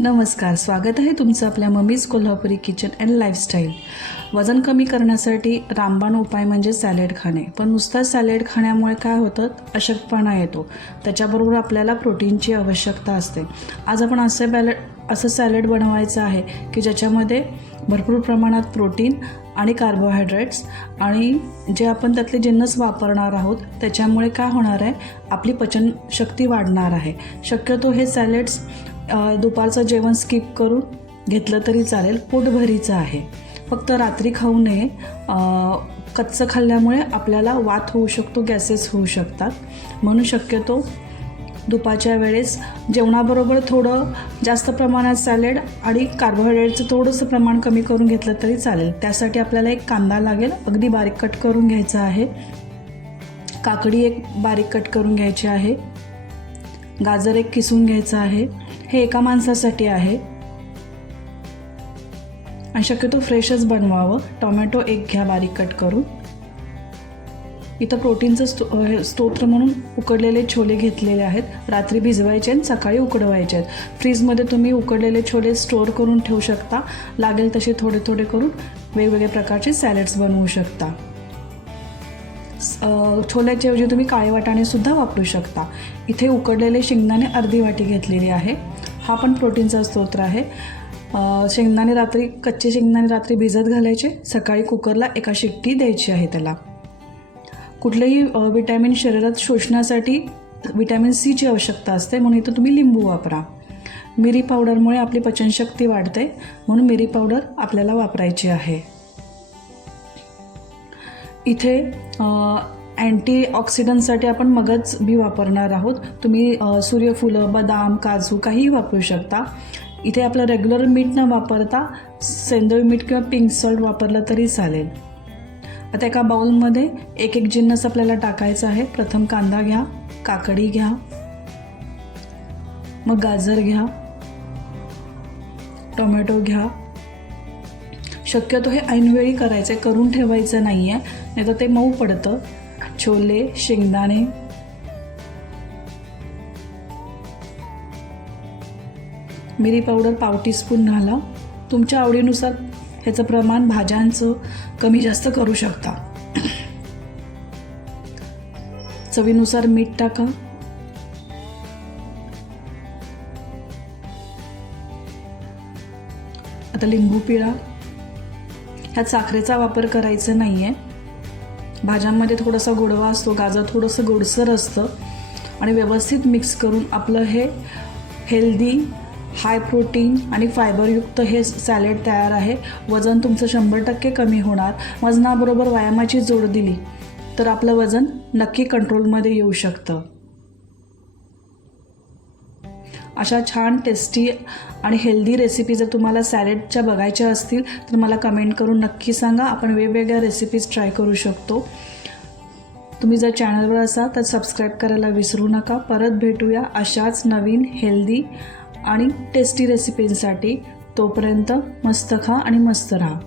नमस्कार, स्वागत आहे तुमचं आपल्या mummies Kolhapuri kitchen and lifestyle. वजन कमी करण्यासाठी रामबाण उपाय म्हणजे सॅलड खाणे। पण नुसता सॅलड खाण्यामुळे काय होतं, अशक्तपणा येतो। त्याच्याबरोबर आपल्याला प्रोटीनची आवश्यकता असते। आज आपण असं सॅलड बनवायचं आहे की ज्याच्यामध्ये भरपूर प्रमाणात प्रोटीन आणि कार्बोहायड्रेट्स आणि जे आपण त्यातले जिन्नस वापरणार आहोत त्याच्यामुळे काय होणार आहे, आपली पचनशक्ती वाढणार आहे। शक्यतो हे सॅलड्स दुपारचं जेवण स्किप करून घेतलं तरी चालेल, पोटभरीचं आहे। फक्त रात्री खाऊ नये। कच्चं खाल्ल्यामुळे आपल्याला वात होऊ शकतो, गॅसेस होऊ शकतात। म्हणून शक्यतो दुपारच्या वेळेस जेवणाबरोबर थोडं जास्त प्रमाणात सॅलड आणि कार्बोहायड्रेटचं थोडंसं प्रमाण कमी करून घेतलं तरी चालेल। त्यासाठी आपल्याला एक कांदा लागेल, अगदी बारीक कट करून घ्यायचा आहे। काकडी एक बारीक कट करून घ्यायची आहे। गाजर एक किसून घ्यायचं आहे। हे एका माणसासाठी आहे आणि शक्यतो फ्रेशच बनवावं। टोमॅटो एक घ्या बारीक कट करून। इथं प्रोटीनचं स्तोत्र म्हणून उकडलेले छोले घेतलेले आहेत। रात्री भिजवायचे आणि सकाळी उकडवायचे आहेत। फ्रीजमध्ये तुम्ही उकडलेले छोले स्टोअर करून ठेवू शकता। लागेल तसे थोडे थोडे करून वेगवेगळ्या प्रकारचे सॅलड्स बनवू शकता। छोल्याच्या ऐवजी तुम्ही काळे वाटाणे सुद्धा वापरू शकता। इथे उकडलेले शेंगदाणे अर्धी वाटी घेतलेली आहे। हा पण प्रोटीनचा स्तोत्र आहे। कच्चे शेंगदाणे रात्री भिजत घालायचे, सकाळी कुकरला एका शिट्टी द्यायची आहे त्याला। कुठलेही विटॅमिन शरीरात शोषण्यासाठी विटॅमिन सीची आवश्यकता असते, म्हणून इथं तुम्ही लिंबू वापरा। मिरी पावडरमुळे आपली पचनशक्ती वाढते, म्हणून मिरी पावडर आपल्याला वापरायची आहे। इथे अँटीऑक्सिडंटसाठी आपण मगज बी वापरणार आहोत। तुम्ही सूर्यफुलं, बदाम, काजू काहीही वापरू शकता। इथे आपलं रेग्युलर मीठ न वापरता सेंद्रिय मीठ किंवा पिंक सॉल्ट वापरलं तरी चालेल। आता एका बाउलमध्ये एक एक जिन्नस आपल्याला टाकायचा आहे। प्रथम कांदा घ्या, काकडी घ्या, मग गाजर घ्या, टोमॅटो घ्या। शक्यतो हे ऐनवेळी करायचं आहे, करून ठेवायचं नाही आहे, नाही तर ते मऊ पडतं। छोले, शेंगदाणे, मिरी पावडर पाव टीस्पून घाला। तुमच्या आवडीनुसार ह्याचं प्रमाण भाज्यांचं कमी जास्त करू शकता। चवीनुसार मीठ टाका। आता लिंबू पिळा। ह्यात साखरेचा वापर करायचा नाही आहे। भाज्यांमध्ये थोडासा गोडवा असतो, गाजर थोडंसं गोडसर असतं आणि व्यवस्थित मिक्स करून आपलं हे हेल्दी, हाय प्रोटीन आणि फायबरयुक्त हे सॅलड तयार आहे। वजन तुमचं 100% कमी होणार। वजनाबरोबर व्यायामाची जोड दिली तर आपलं वजन नक्की कंट्रोलमध्ये येऊ शकतं। अशा छान टेस्टी आणि हेल्दी रेसिपी जर तुम्हाला सॅलडच्या बघायच्या असतील तर मला कमेंट करून नक्की सांगा। आपण वेगवेगळ्या रेसिपीज ट्राय करू शकतो। तुम्ही जर चॅनलवर असाल तर सबस्क्राईब करायला विसरू नका। परत भेटूया अशाच नवीन हेल्दी आणि टेस्टी रेसिपींसाठी। तोपर्यंत मस्त खा आणि मस्त राहा।